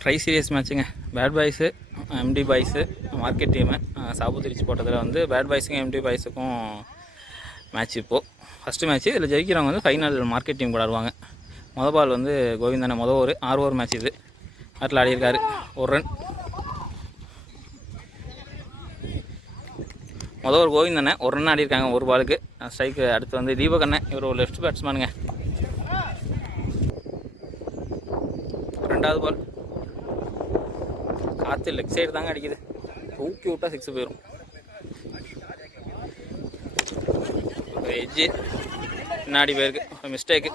Try series மேட்ச்சுங்க. Bad boys MD boys market team சாபுத்திரிச்சு போட்டதில் வந்து பேட் பாய்ஸுக்கும் எம்டி பாய்ஸுக்கும் மேட்ச் இப்போது ஃபஸ்ட்டு மேட்ச்சு. இதில் ஜெயிக்கிறவங்க வந்து ஃபைனல் மார்க்கெட் டீம் கூட ஆடுவாங்க. மொதல் பால் வந்து கோவிந்தனை ஒரு 6 ஓவர் மேட்ச் இது அதில் ஆடியிருக்காரு. ஒரு ரன் ஒரு கோவிந்தனை ஒரு ரன் ஆடியிருக்காங்க ஒரு பாலுக்கு ஸ்ட்ரைக்கு. அடுத்து வந்து தீபகண்ணன், இவர் ஒரு லெஃப்ட் பேட்ஸ்மேனுங்க. ரெண்டாவது பால் காற்று லெக் சைடு தாங்க அடிக்குது, தூக்கி விட்டால் 6 போயிடும். எஜ்ஜு பின்னாடி போயிருக்கு, மிஸ்டேக்கு.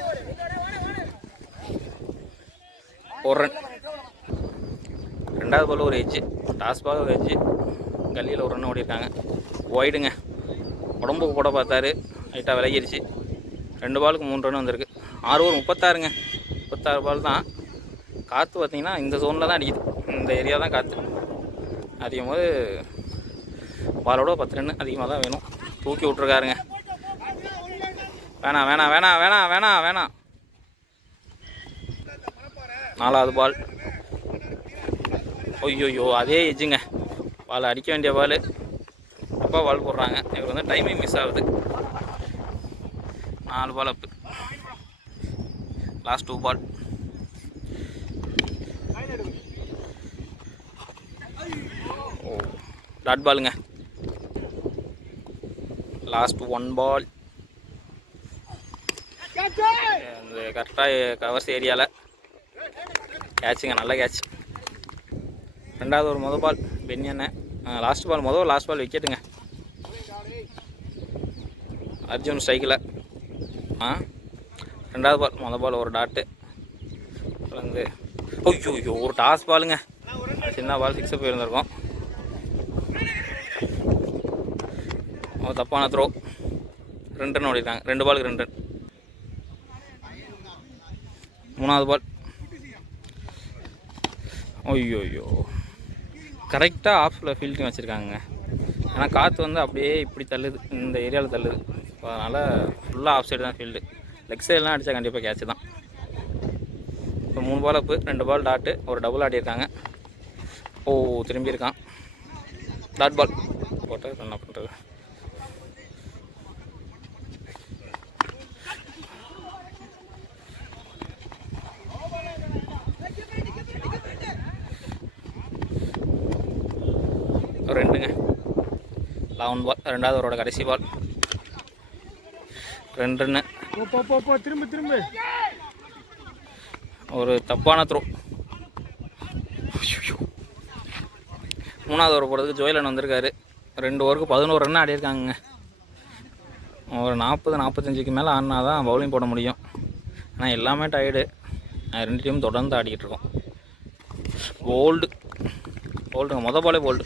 ஒரு ரன். ரெண்டாவது பால் ஒரு எஜ்ஜு, டாஸ் பால் ஒரு எஜ்ஜு, கல்லியில் ஒரு ரன் ஓடிருக்காங்க. ஒய்டுங்க, உடம்புக்கு கூட பார்த்தாரு, லைட்டாக விலகிருச்சு. 2 பாலுக்கு 3 ரன் வந்திருக்கு. 6 ஓவர் 36ங்க. 36 பால் தான். காற்று பார்த்திங்கன்னா இந்த ஜோனில் தான் அடிக்குது, இந்த ஏரியா தான் காற்று அதிகம் போது பாலோட 10 ரன் அதிகமாக தான் வேணும். தூக்கி விட்ருக்காருங்க. வேணாம் வேணாம் வேணாம் வேணாம் வேணாம் வேணாம். 4வது பால். ஐயோயோ, அதே எஜ்ஜுங்க, பால் அடிக்க வேண்டிய பால் அப்பா பால் போடுறாங்க. இவர் வந்து டைமிங் மிஸ் ஆகுது. 4 பால் அப்பு. லாஸ்ட் 2 பால். டாட் பாலுங்க. லாஸ்ட் 1 பால். இந்த கரெக்டாக கவர்ஸ் ஏரியாவில் கேட்சுங்க, நல்ல கேட்ச். ரெண்டாவது ஒரு மொதல் பால் பென்னியண்ணே. லாஸ்ட் பால் லாஸ்ட் பால் விக்கெட்டுங்க. அர்ஜுன் ஸ்ட்ரைக்கில். ரெண்டாவது பால் மொதல் பால் ஒரு டாட்டு வந்து ஐயோ ஒரு டாஸ் பாலுங்க, சின்ன பால் 6 போயிருந்திருக்கோம். தப்பான த்ரோ. 2 ரன் ஓடிருக்காங்க. 2 பாலுக்கு 2 ரன். 3வது பால். ஐயோயோ, கரெக்டாக ஆஃபில் ஃபீல்டிங் வச்சுருக்காங்க. ஏன்னா காற்று வந்து அப்படியே இப்படி தள்ளுது, இந்த ஏரியாவில் தள்ளுது. அதனால் ஃபுல்லாக ஆஃப் சைடு தான் ஃபீல்டு. லெக் சைடெலாம் அடித்தா கண்டிப்பாக கேட்ச் தான். இப்போ 3 பால் அப்பு, 2 பால் டாட்டு, ஒரு டபுள் ஆடியிருக்காங்க. திரும்பி இருக்கான். டாட் பால் போட்டு என்ன பண்ணுறது. ஒரு 2ங்க. 11 பால். ரெண்டாவது அவரோட கடைசி பால். 2 ரன்னு. திரும்ப ஒரு தப்பான த்ரோ. 3வது ஓவர் போகிறதுக்கு ஜோயலன் வந்திருக்காரு. 2 ஓவருக்கு 11 ரன் ஆடியிருக்காங்க. ஒரு 40-45க்கு மேலே ஆடினா தான் பவுலிங் போட முடியும். ஆனால் எல்லாமே டயர்டு. 2 டீம் தொடர்ந்து ஆடிக்கிட்டு இருக்கோம். போல்டுங்க, மொதல் பாலே போல்டு.